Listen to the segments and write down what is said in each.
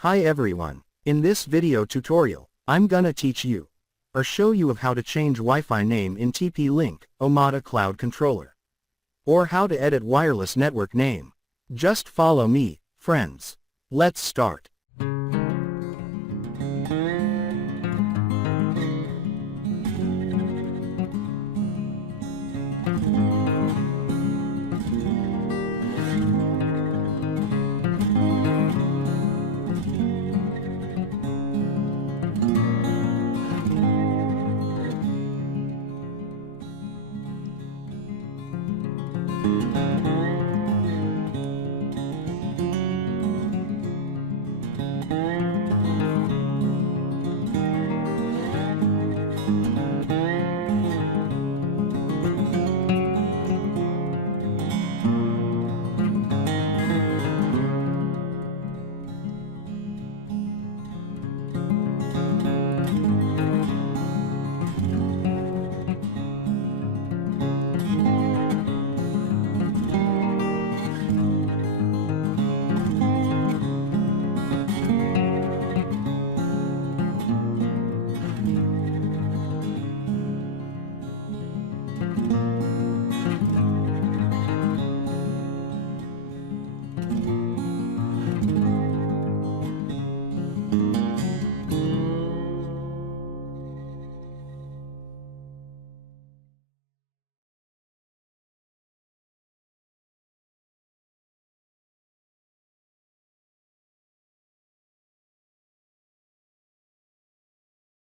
Hi everyone. In this video tutorial, I'm gonna teach you or show you of how to change Wi-Fi name in TP-Link, Omada Cloud Controller. Or how to edit wireless network name. Just follow me, friends. Let's start.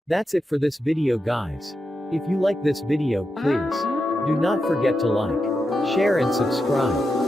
That's it for this video, guys. If you like this video, please do not forget to like, share and subscribe.